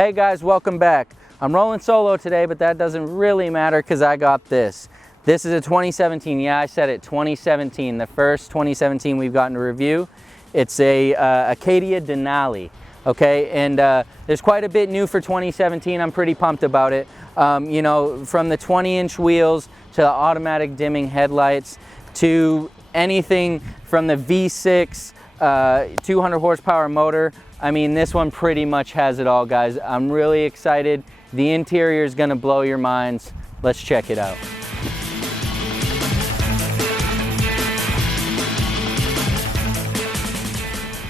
Hey guys, welcome back. I'm rolling solo today, but that doesn't really matter because I got this. This is a 2017, yeah, I said it, 2017, the first 2017 we've gotten to review. It's a Acadia Denali, okay? And there's quite a bit new for 2017. I'm pretty pumped about it. You know, from the 20-inch wheels to the automatic dimming headlights to anything from the V6 200 horsepower motor. I mean, this one pretty much has it all, guys. I'm really excited. The interior is gonna blow your minds. Let's check it out.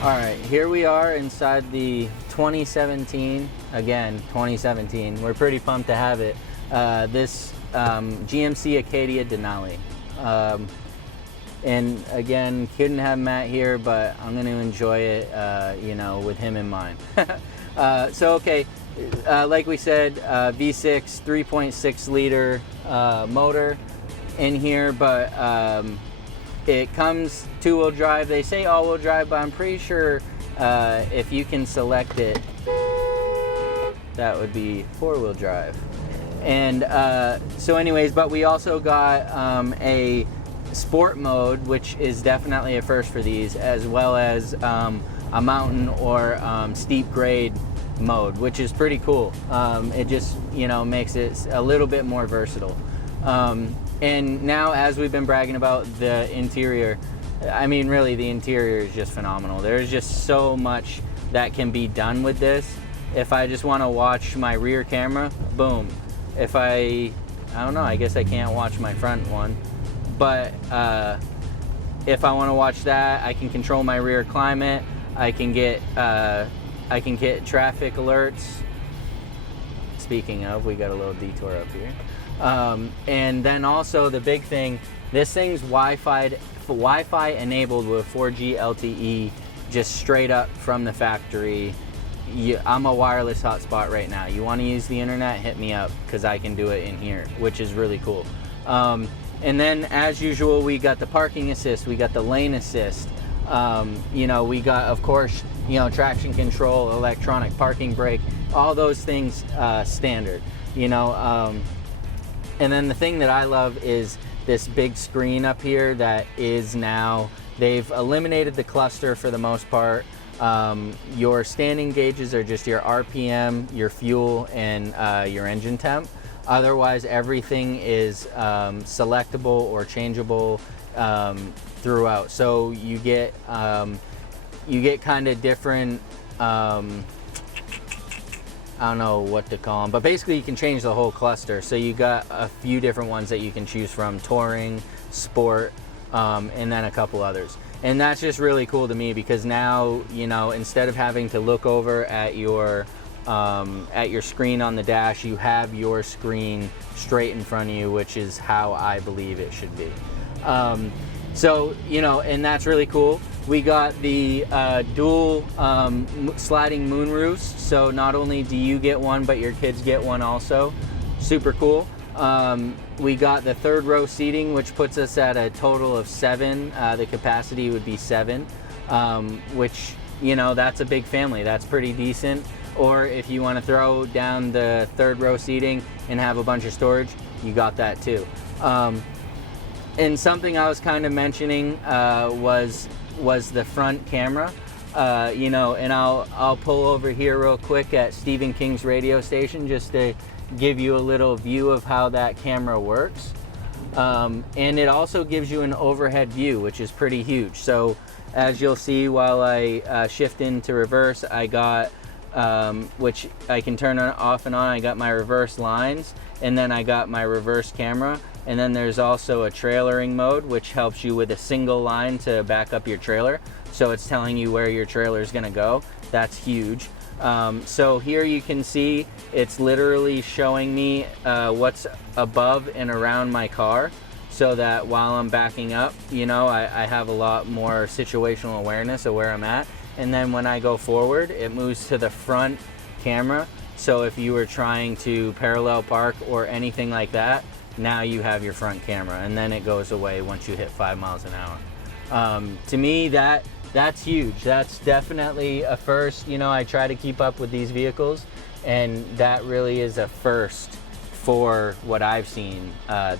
All right, here we are inside the 2017, again, 2017. We're pretty pumped to have it. This GMC Acadia Denali. And again, couldn't have Matt here, but I'm going to enjoy it, you know, with him in mind. Okay, like we said, V6 3.6 liter motor in here, but it comes two-wheel drive. They say all-wheel drive, but I'm pretty sure if you can select it, that would be four-wheel drive. And so anyways, but we also got a sport mode, which is definitely a first for these, as well as a mountain or steep grade mode, which is pretty cool. It just, you know, makes it a little bit more versatile. And now, as we've been bragging about the interior, I mean, really, the interior is just phenomenal. There's just so much that can be done with this. If I just want to watch my rear camera, boom. If I don't know, I guess I can't watch my front one. But if I want to watch that, I can control my rear climate. I can get traffic alerts. Speaking of, we got a little detour up here. And then also the big thing, this thing's Wi-Fi enabled with 4G LTE, just straight up from the factory. I'm a wireless hotspot right now. You want to use the internet, hit me up, because I can do it in here, which is really cool. And then, as usual, we got the parking assist, we got the lane assist, you know, we got, of course, you know, traction control, electronic parking brake, all those things standard, you know. And then the thing that I love is this big screen up here that is now, they've eliminated the cluster for the most part. Your standing gauges are just your RPM, your fuel, and your engine temp. Otherwise, everything is selectable or changeable throughout. So you get kind of different, I don't know what to call them, but basically you can change the whole cluster. So you got a few different ones that you can choose from: touring, sport, and then a couple others. And that's just really cool to me, because now, you know, instead of having to look over at your screen on the dash, you have your screen straight in front of you, which is how I believe it should be. So, you know, and that's really cool. We got the dual sliding moon roofs, so not only do you get one, but your kids get one also. Super cool. We got the third row seating, which puts us at a total of 7. The capacity would be 7, which, you know, that's a big family. That's pretty decent. Or if you want to throw down the third row seating and have a bunch of storage, you got that too. And something I was kind of mentioning was the front camera. You know, and I'll pull over here real quick at Stephen King's radio station just to give you a little view of how that camera works. And it also gives you an overhead view, which is pretty huge. So as you'll see while I shift into reverse, I got which I can turn on, off and on. I got my reverse lines, and then I got my reverse camera, and then there's also a trailering mode, which helps you with a single line to back up your trailer, so it's telling you where your trailer is gonna go. That's huge. So here you can see it's literally showing me what's above and around my car, so that while I'm backing up, you know, I have a lot more situational awareness of where I'm at. And then when I go forward, it moves to the front camera. So if you were trying to parallel park or anything like that, now you have your front camera, and then it goes away once you hit 5 miles an hour. To me, that's huge. That's definitely a first. You know, I try to keep up with these vehicles, and that really is a first for what I've seen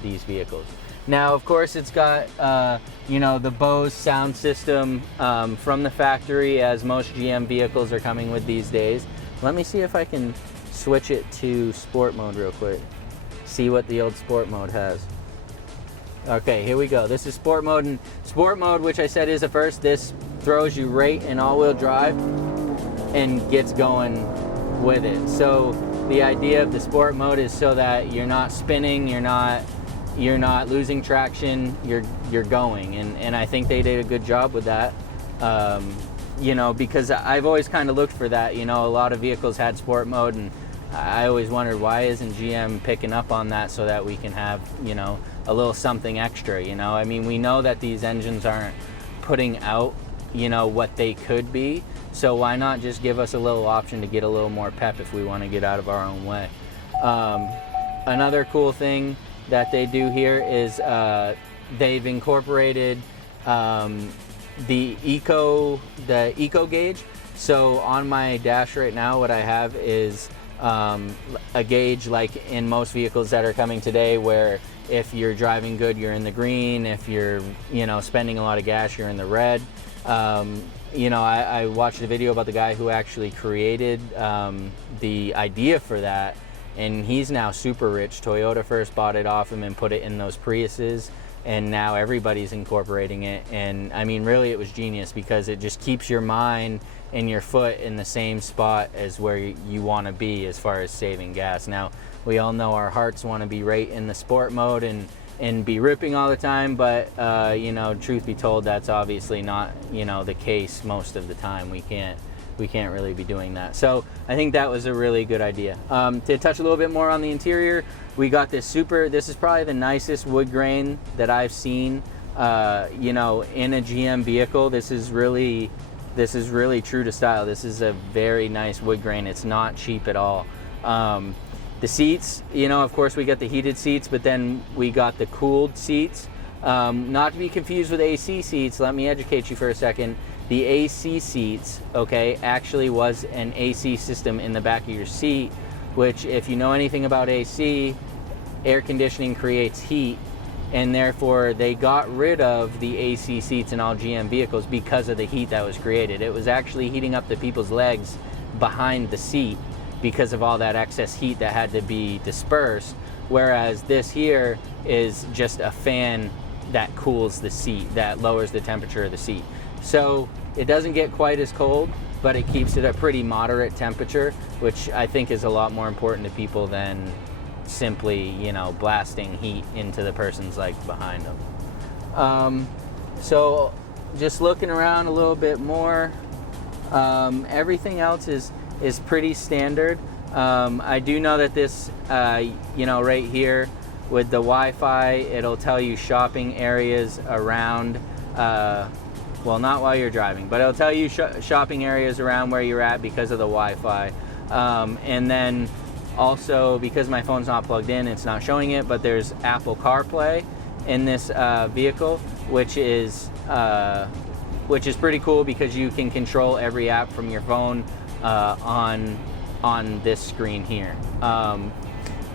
these vehicles. Now, of course, it's got the Bose sound system from the factory, as most GM vehicles are coming with these days. Let me see if I can switch it to sport mode real quick. See what the old sport mode has. Okay, here we go. This is sport mode, and sport mode, which I said is a first, this throws you right in all-wheel drive and gets going with it. So the idea of the sport mode is so that you're not spinning, you're not losing traction, you're going, and I think they did a good job with that. Because I've always kind of looked for that. A lot of vehicles had sport mode, and I always wondered, why isn't GM picking up on that so that we can have a little something extra. I mean, we know that these engines aren't putting out what they could be, so why not just give us a little option to get a little more pep if we want to get out of our own way. Another cool thing that they do here is they've incorporated the eco gauge. So on my dash right now, what I have is a gauge like in most vehicles that are coming today, where if you're driving good, you're in the green. If you're spending a lot of gas, you're in the red. I watched a video about the guy who actually created the idea for that, and he's now super rich. Toyota first bought it off him and put it in those Priuses, and now everybody's incorporating it. And I mean, really, it was genius, because it just keeps your mind and your foot in the same spot as where you want to be as far as saving gas. Now, we all know our hearts want to be right in the sport mode and be ripping all the time, but truth be told, that's obviously not the case most of the time. We can't really be doing that. So I think that was a really good idea. To touch a little bit more on the interior, we got this is probably the nicest wood grain that I've seen in a GM vehicle. This is really true to style. This is a very nice wood grain. It's not cheap at all. The seats, of course, we got the heated seats, but then we got the cooled seats. Not to be confused with AC seats. Let me educate you for a second. The AC seats, okay, actually was an AC system in the back of your seat, which, if you know anything about AC, air conditioning creates heat, and therefore they got rid of the AC seats in all GM vehicles because of the heat that was created. It was actually heating up the people's legs behind the seat because of all that excess heat that had to be dispersed, whereas this here is just a fan that cools the seat, that lowers the temperature of the seat. So it doesn't get quite as cold, but it keeps it a pretty moderate temperature, which I think is a lot more important to people than simply, blasting heat into the person's legs behind them. So just looking around a little bit more, everything else is pretty standard. I do know that this, right here with the Wi-Fi, it'll tell you shopping areas around, well, not while you're driving, but it'll tell you shopping areas around where you're at because of the Wi-Fi. And then also, because my phone's not plugged in, it's not showing it, but there's Apple CarPlay in this vehicle, which is pretty cool, because you can control every app from your phone on this screen here.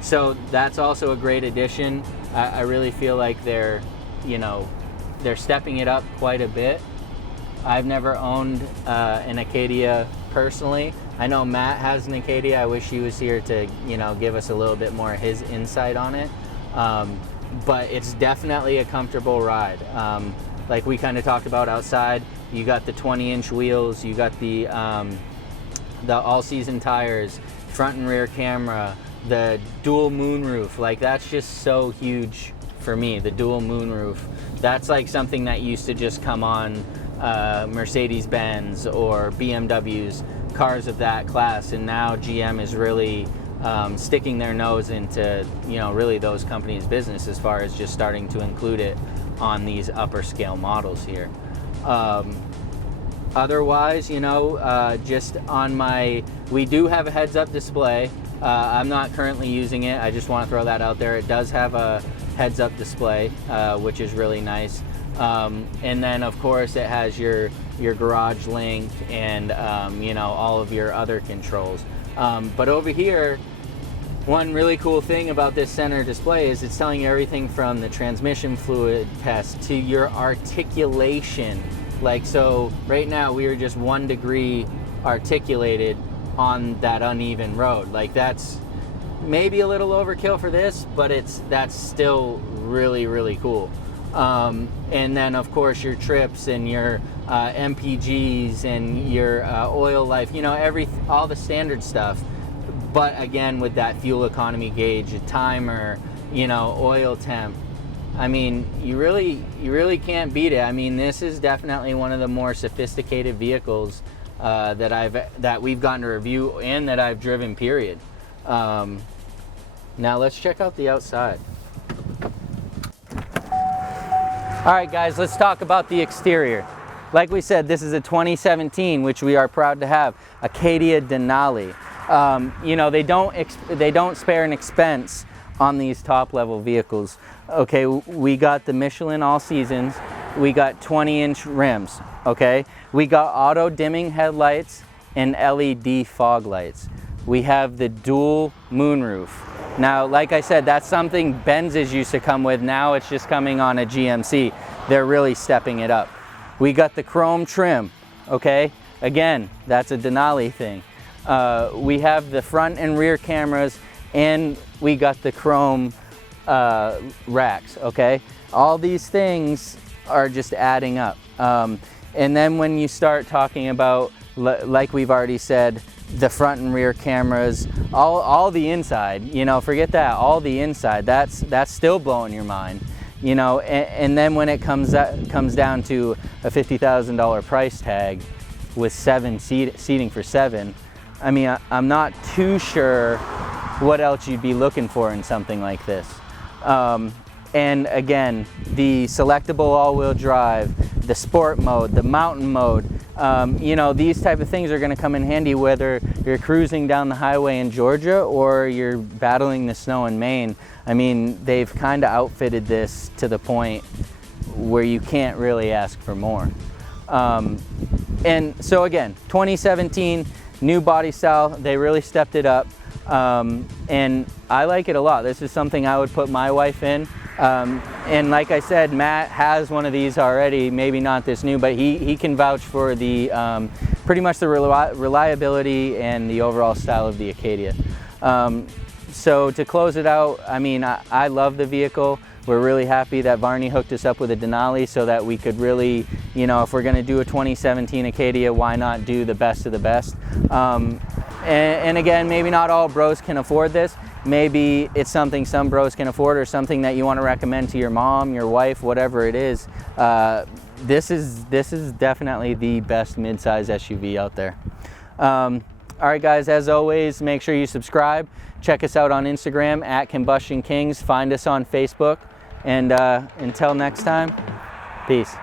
So that's also a great addition. I really feel like they're stepping it up quite a bit. I've never owned an Acadia personally. I know Matt has an Acadia. I wish he was here to give us a little bit more of his insight on it. But it's definitely a comfortable ride. Like we kind of talked about outside, you got the 20-inch wheels, you got the all-season tires, front and rear camera, the dual moonroof. Like, that's just so huge for me, the dual moonroof. That's like something that used to just come on Mercedes-Benz or BMWs, cars of that class, and now GM is really sticking their nose into really those companies' business as far as just starting to include it on these upper scale models here. Otherwise, just on we do have a heads-up display. I'm not currently using it. I just want to throw that out there. It does have a heads-up display, which is really nice. And then, of course, it has your garage link and all of your other controls. But over here, one really cool thing about this center display is it's telling you everything from the transmission fluid test to your articulation. Like, so right now we are just 1 degree articulated on that uneven road. Like, that's maybe a little overkill for this, but that's still really, really cool. And then of course your trips and your MPGs and your oil life, you know, all the standard stuff. But again, with that fuel economy gauge, a timer, you know, oil temp. I mean, you really can't beat it. I mean, this is definitely one of the more sophisticated vehicles that we've gotten to review and that I've driven, period. Now let's check out the outside. All right, guys, let's talk about the exterior. Like we said, this is a 2017, which we are proud to have, Acadia Denali. You know, they don't spare an expense on these top level vehicles. Okay, we got the Michelin All Seasons, we got 20-inch rims, okay? We got auto dimming headlights and LED fog lights. We have the dual moonroof. Now, like I said, that's something Benzes used to come with. Now it's just coming on a GMC. They're really stepping it up. We got the chrome trim, okay? Again, that's a Denali thing. We have the front and rear cameras, and we got the chrome racks, okay? All these things are just adding up. And then when you start talking about, like we've already said, the front and rear cameras, all the inside, you know, forget that, all the inside, that's still blowing your mind, you know. And then when it comes down to a $50,000 price tag with seating for 7, I mean, I'm not too sure what else you'd be looking for in something like this. And again, the selectable all-wheel drive, the sport mode, the mountain mode, you know, these type of things are going to come in handy whether you're cruising down the highway in Georgia or you're battling the snow in Maine. I mean, they've kind of outfitted this to the point where you can't really ask for more. And so again, 2017, new body style, they really stepped it up. And I like it a lot. This is something I would put my wife in. And like I said, Matt has one of these already, maybe not this new, but he can vouch for the pretty much the reliability and the overall style of the Acadia. So to close it out, I mean, I love the vehicle. We're really happy that Varney hooked us up with a Denali so that we could really, you know, if we're going to do a 2017 Acadia, why not do the best of the best? And again, maybe not all bros can afford this. Maybe it's something some bros can afford, or something that you want to recommend to your mom, your wife, whatever it is. This is definitely the best midsize SUV out there. All right, guys, as always, make sure you subscribe. Check us out on Instagram at Combustion Kings. Find us on Facebook. And until next time, peace.